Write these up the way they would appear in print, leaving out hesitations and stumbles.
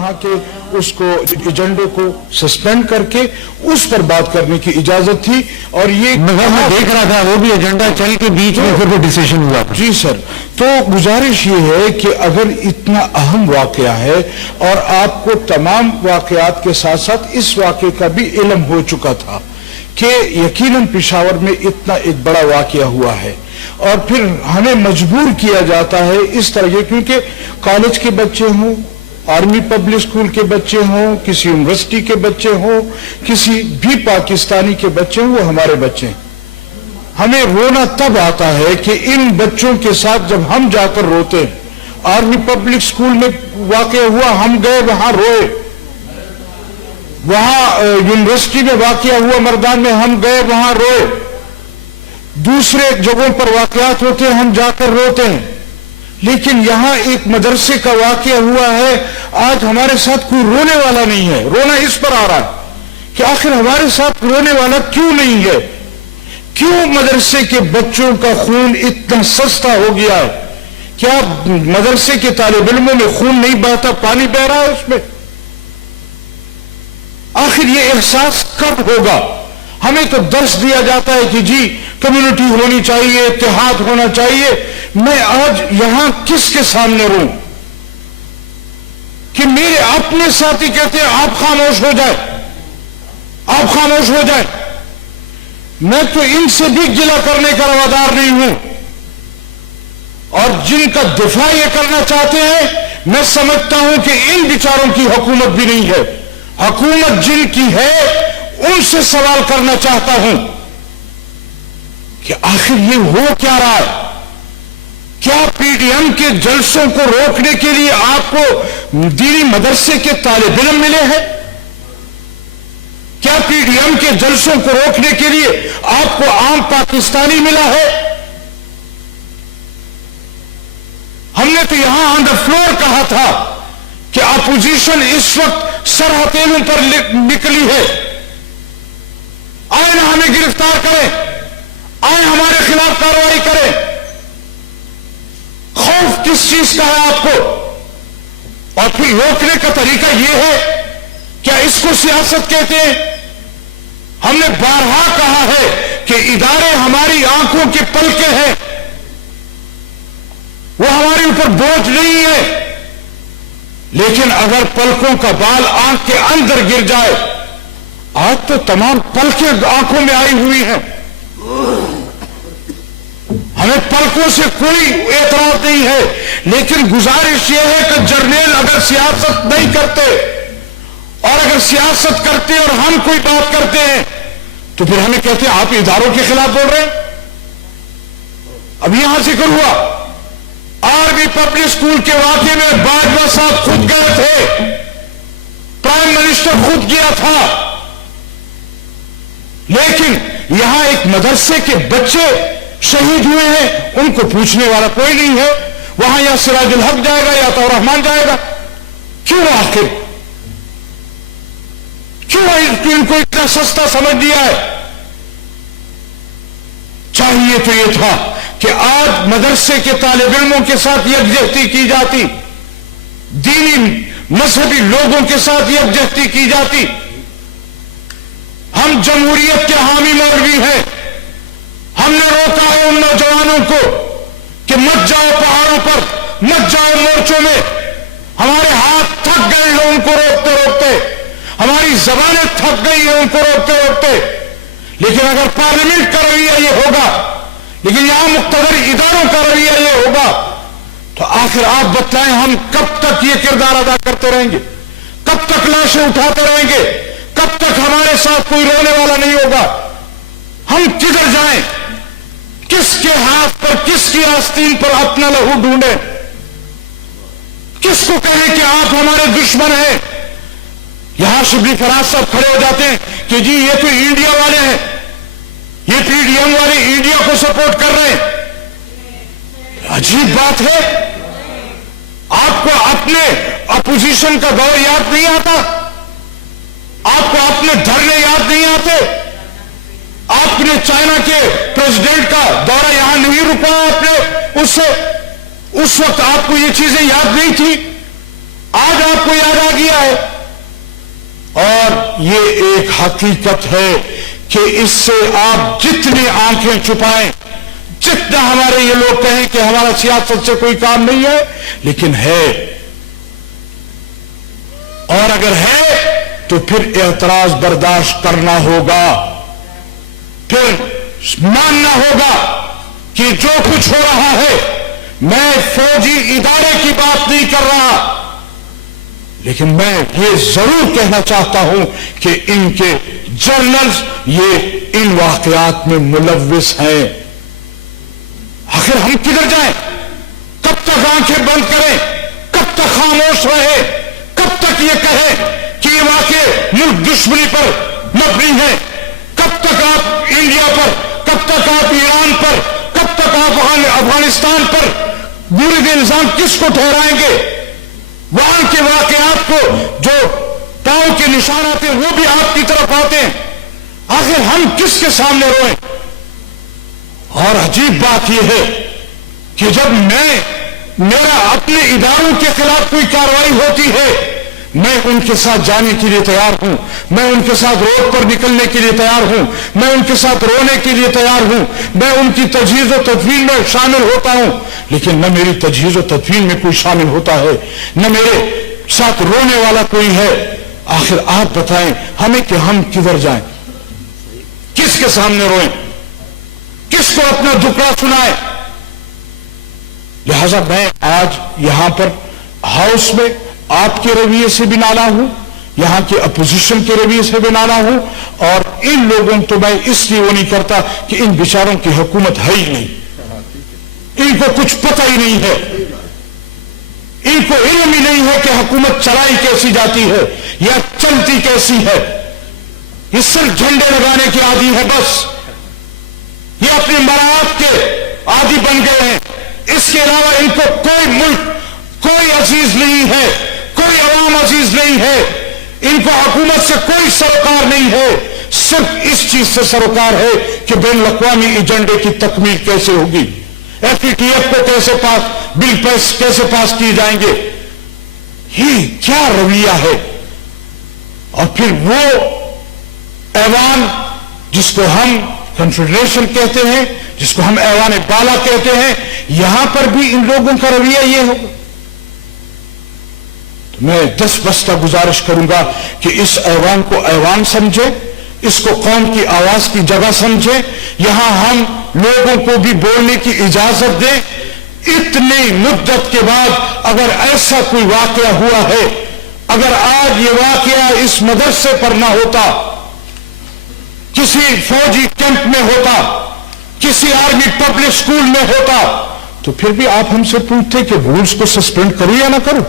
वहां के उसको एजेंडे को सस्पेंड करके उस पर बात करने की इजाजत थी। और ये मैं देख रहा था वो भी एजेंडा चल के बीच में फिर वो डिसीजन हुआ था। जी सर, तो गुजारिश ये है कि अगर इतना अहम वाकया है और आपको तमाम वाकयात के साथ साथ इस वाकये का भी इल्म हो चुका था कि यकीनन पेशावर में इतना एक बड़ा वाकया हुआ है और फिर हमें मजबूर किया जाता है इस तरह के, क्योंकि कॉलेज के बच्चे हों, आर्मी पब्लिक स्कूल के बच्चे हों, किसी यूनिवर्सिटी के बच्चे हों, किसी भी पाकिस्तानी के बच्चे हों, वो हमारे बच्चे हैं। हमें रोना तब आता है कि इन बच्चों के साथ जब हम जाकर रोते हैं। आर्मी पब्लिक स्कूल में वाकया हुआ, हम गए वहां रोए। वहां यूनिवर्सिटी में वाकया हुआ मर्दान में, हम गए वहां रोए। दूसरे जगहों पर वाकयात होते हैं, हम जाकर रोते हैं। लेकिन यहां एक मदरसे का वाकया हुआ है, आज हमारे साथ कोई रोने वाला नहीं है। रोना इस पर आ रहा है कि आखिर हमारे साथ रोने वाला क्यों नहीं है? क्यों मदरसे के बच्चों का खून इतना सस्ता हो गया है? क्या मदरसे के तालिब इल्मों में खून नहीं बहता, पानी बह रहा है उसमें? आखिर ये एहसास कब होगा? हमें तो दर्श दिया जाता है कि जी कम्युनिटी होनी चाहिए, इत्तेहाद होना चाहिए। मैं आज यहां किसके सामने रहूं कि मेरे अपने साथी कहते हैं आप खामोश हो जाए, आप खामोश हो जाए। मैं तो इनसे भी गिला करने का रवादार नहीं हूं और जिनका दिफा ये करना चाहते हैं, मैं समझता हूं कि इन बिचारों की हुकूमत भी नहीं है। हुकूमत जिनकी है उनसे सवाल करना चाहता हूं कि आखिर ये हो क्या रहा है? क्या पीडीएम के जलसों को रोकने के लिए आपको दीनी मदरसे के तालिब इल्म मिले हैं? क्या पीडीएम के जलसों को रोकने के लिए आपको आम पाकिस्तानी मिला है? हमने तो यहां ऑन द फ्लोर कहा था कि अपोजिशन इस वक्त सरहदें पर निकली है, आए ना हमें गिरफ्तार करें, आए हमारे खिलाफ कार्रवाई करें। खौफ किस चीज का है आपको? और फिर रोकने का तरीका यह है, क्या इसको सियासत कहते हैं? हमने बारहा कहा है कि इदारे हमारी आंखों के पलके हैं, वो हमारे ऊपर बोझ नहीं है। लेकिन अगर पलकों का बाल आंख के अंदर गिर जाए, आज तो तमाम पलकें आंखों में आई हुई हैं, हमें पलकों से कोई एतराज नहीं है। लेकिन गुजारिश यह है कि जर्नैल अगर सियासत नहीं करते और अगर सियासत करते और हम कोई बात करते हैं तो फिर हमें कहते हैं आप इदारों के खिलाफ बोल रहे हैं। अब यहां जिक्र हुआ आर्मी पब्लिक स्कूल के वाकये में बाजवा साहब खुद गए थे, प्राइम मिनिस्टर खुद गया था, लेकिन यहां एक मदरसे के बच्चे शहीद हुए हैं, उनको पूछने वाला कोई नहीं है। वहां या सिराजुल हक जाएगा या तो रहमान जाएगा। क्यों? आखिर क्यों इनको इतना सस्ता समझ दिया है? चाहिए तो यह था कि आज मदरसे के तालिब इल्मों के साथ यकजहती की जाती, दीनी मजहबी लोगों के साथ यकजहती की जाती। हम जमहूरियत के हामी मौलवी हैं, हमने रोका है उन नौजवानों को कि मत जाओ पहाड़ों पर, मत जाओ मोर्चों में। हमारे हाथ थक गए हैं उनको रोकते रोकते, हमारी जबानें थक गई हैं उनको रोकते रोकते। लेकिन अगर पार्लियामेंट का रवैया ये होगा, लेकिन यहां मुख्तदर इदारों का रवैया ये होगा, तो आखिर आप बताएं हम कब तक ये किरदार अदा करते रहेंगे? कब तक लाशें उठाते रहेंगे? कब तक हमारे साथ कोई रोने वाला नहीं होगा? हम किधर जाएं? किसके हाथ पर, किसकी आस्तीन पर अपना लहू ढूंढे? किसको कहें कि आप हमारे दुश्मन हैं? यहां शिबली फराज साहब खड़े हो जाते हैं कि जी ये तो इंडिया वाले हैं, ये पीडीएम वाले इंडिया को सपोर्ट कर रहे हैं। अजीब बात है, आपको अपने अपोजिशन का दौर याद नहीं आता? आपको अपने धरने याद नहीं आते? आपने चाइना के प्रेसिडेंट का दौरा यहां नहीं रुका आपने उससे? उस वक्त आपको ये चीजें याद नहीं थी? آج آپ کو یاد آ گیا ہے، اور یہ ایک حقیقت ہے کہ اس سے آپ جتنی آنکھیں چھپائیں، جتنا ہمارے یہ لوگ کہیں کہ ہمارا سیاست سے کوئی کام نہیں ہے، لیکن ہے، اور اگر ہے تو پھر اعتراض برداشت کرنا ہوگا، پھر ماننا ہوگا کہ جو کچھ ہو رہا ہے، میں فوجی ادارے کی بات نہیں کر رہا، لیکن میں یہ ضرور کہنا چاہتا ہوں کہ ان کے جرنلز یہ ان واقعات میں ملوث ہیں۔ آخر ہم کدھر جائیں؟ کب تک آنکھیں بند کریں؟ کب تک خاموش رہے؟ کب تک یہ کہے کہ یہ واقع ملک دشمنی پر مبنی ہے؟ کب تک آپ انڈیا پر، کب تک آپ ایران پر، کب تک آپ افغانستان پر مورد الزام کس کو ٹھہرائیں گے؟ وہاں کے واقعات کو جو پاؤں کے نشانات ہیں وہ بھی آپ کی طرف آتے ہیں، آخر ہم کس کے سامنے روئیں؟ اور عجیب بات یہ ہے کہ جب میرا اپنے اداروں کے خلاف کوئی کارروائی ہوتی ہے، میں ان کے ساتھ جانے کے لیے تیار ہوں، میں ان کے ساتھ روڈ پر نکلنے کے لیے تیار ہوں، میں ان کے ساتھ رونے کے لیے تیار ہوں، میں ان کی تجہیز و تدفین میں شامل ہوتا ہوں، لیکن نہ میری تجہیز و تدفین میں کوئی شامل ہوتا ہے، نہ میرے ساتھ رونے والا کوئی ہے۔ آخر آپ بتائیں ہمیں کہ ہم کدھر جائیں؟ کس کے سامنے روئیں؟ کس کو اپنا دکھڑا سنائیں؟ لہذا میں آج یہاں پر ہاؤس میں آپ کے رویے سے بھی نالاں ہوں، یہاں کے اپوزیشن کے رویے سے بھی نالاں ہوں، اور ان لوگوں تو میں اس لیے وہ نہیں کرتا کہ ان بیچاروں کی حکومت ہے ہی نہیں، ان کو کچھ پتہ ہی نہیں ہے، ان کو علم ہی نہیں ہے کہ حکومت چلائی کیسی جاتی ہے یا چلتی کیسی ہے، یہ صرف جھنڈے لگانے کی عادی ہے، بس یہ اپنے مراعات کے عادی بن گئے ہیں، اس کے علاوہ ان کو کوئی ملک، کوئی عزیز نہیں ہے، کوئی عوام عزیز نہیں ہے، ان کو حکومت سے کوئی سروکار نہیں ہے، صرف اس چیز سے سروکار ہے کہ بین الاقوامی ایجنڈے کی تکمیل کیسے ہوگی، ایف ٹی ایف کو کیسے بل کیسے پاس کیے جائیں گے۔ یہ کیا رویہ ہے؟ اور پھر وہ ایوان جس کو ہم کنفیڈریشن کہتے ہیں، جس کو ہم ایوان بالا کہتے ہیں، یہاں پر بھی ان لوگوں کا رویہ یہ ہوگا۔ تو میں دست بستہ گزارش کروں گا کہ اس ایوان کو ایوان سمجھے، اس کو قوم کی آواز کی جگہ سمجھے، یہاں ہم لوگوں کو بھی بولنے کی اجازت دیں۔ اتنی مدت کے بعد اگر ایسا کوئی واقعہ ہوا ہے، اگر آج یہ واقعہ اس مدرسے پر نہ ہوتا، کسی فوجی کیمپ میں ہوتا، کسی آرمی پبلک سکول میں ہوتا، تو پھر بھی آپ ہم سے پوچھتے کہ رولز کو سسپینڈ کروں یا نہ کروں؟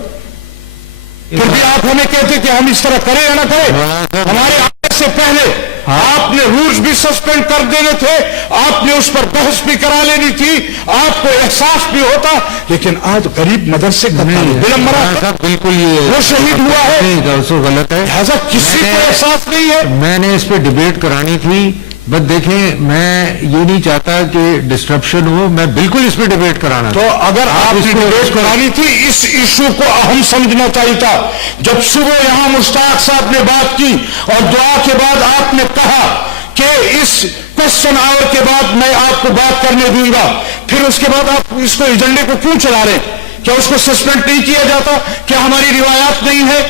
پھر بھی آپ ہمیں کہتے کہ ہم اس طرح کریں یا نہ کریں؟ ہمارے آنے سے پہلے آپ نے رولز بھی سسپینڈ کر دینے تھے، آپ نے اس پر بحث بھی کرا لینی تھی، آپ کو احساس بھی ہوتا، لیکن آج غریب مدرسے کا طالب علم مرا، بالکل یہ وہ شہید ہوا ہے، غلط ہے، لہذا کسی کو احساس نہیں ہے۔ میں نے اس پہ ڈیبیٹ کرانی تھی، بس دیکھیں میں یہ نہیں چاہتا کہ ڈسٹرپشن ہو، میں بالکل اس پہ ڈیبیٹ کرانا تو اگر آپ نے ڈیبیٹ کرانی تھی، اس ایشو کو اہم سمجھنا چاہیے تھا۔ جب صبح یہاں مشتاق صاحب نے بات کی اور دعا کے بعد آپ نے کہا کہ اس کوسچن آور کے بعد میں آپ کو بات کرنے دوں گا، پھر اس کے بعد آپ اس کو ایجنڈے کو کیوں چلا رہے ہیں؟ کیا اس کو سسپینڈ نہیں کیا جاتا؟ کیا ہماری روایات نہیں ہے؟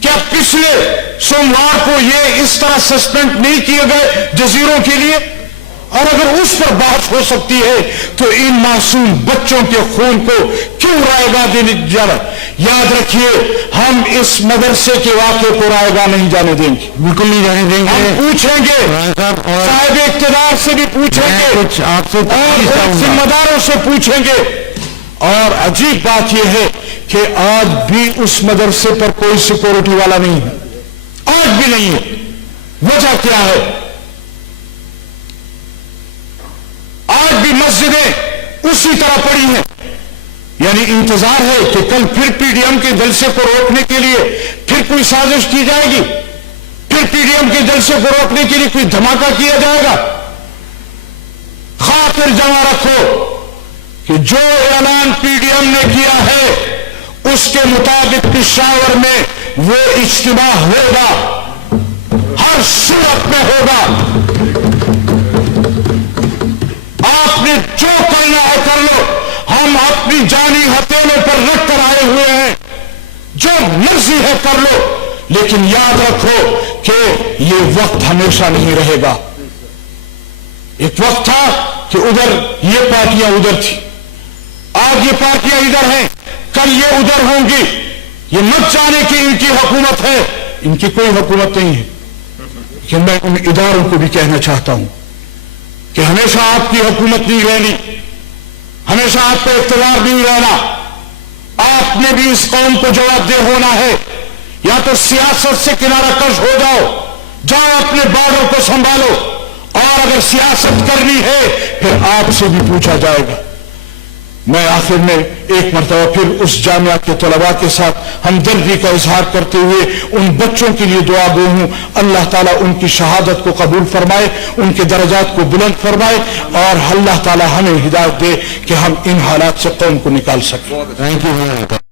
کیا پچھلے سوموار کو یہ اس طرح سسپینڈ نہیں کیے گئے جزیروں کے لیے؟ اور اگر اس پر بحث ہو سکتی ہے تو ان معصوم بچوں کے خون کو کیوں رائے گاہ دینے جا رہا؟ یاد رکھیے، ہم اس مدرسے کے واقعے کو رائے گاہ نہیں جانے دیں گے، بالکل نہیں جانے دیں گے۔ ہم پوچھیں گے، صاحب اقتدار سے بھی پوچھیں گے، کچھ آپ سے اور ذمہ داروں سے پوچھیں گے۔ اور عجیب بات یہ ہے کہ آج بھی اس مدرسے پر کوئی سیکورٹی والا نہیں ہے، آج بھی نہیں ہے۔ وجہ کیا ہے؟ آج بھی مسجدیں اسی طرح پڑی ہیں، یعنی انتظار ہے کہ کل پھر پی ڈی ایم کے جلسے کو روکنے کے لیے پھر کوئی سازش کی جائے گی، پھر پی ڈی ایم کے جلسے کو روکنے کے لیے کوئی دھماکہ کیا جائے گا۔ خاطر جمع رکھو کہ جو اعلان پی ڈی ایم نے کیا ہے اس کے के मुताबिक पिशावर में वो इज्तिमा होगा, हर सूरत में होगा। आपने जो करना है कर लो, हम अपनी जानी हथेलों पर रख कर आए हुए हैं, जो मर्जी है कर लो, लेकिन याद रखो कि ये वक्त हमेशा नहीं रहेगा। एक वक्त था कि उधर ये पार्टियां उधर थी, आज ये पार्टियां इधर हैं, कल ये उधर होंगी। ये मत जाने कि इनकी हुकूमत है, इनकी कोई हुकूमत नहीं है। लेकिन मैं उन इदारों को भी कहना चाहता हूं कि हमेशा आपकी हुकूमत नहीं रहनी, हमेशा आपका इख्तियार नहीं रहना। आपने भी इस कौम को जवाबदेह होना है। या तो सियासत से किनारा कश हो जाओ, जाओ अपने बार्डर को संभालो, और अगर सियासत करनी है फिर आपसे भी पूछा जाएगा। मैं आखिर में एक मरतबा फिर उस जामिया के तलबा के साथ हमदर्दी का इजहार करते हुए उन बच्चों के लिए दुआ गो हूं, अल्लाह ताला उनकी शहादत को कबूल फरमाए, उनके दर्जात को बुलंद फरमाए, और अल्लाह ताला हमें हिदायत दे कि हम इन हालात से कौम को निकाल सकें। Thank you.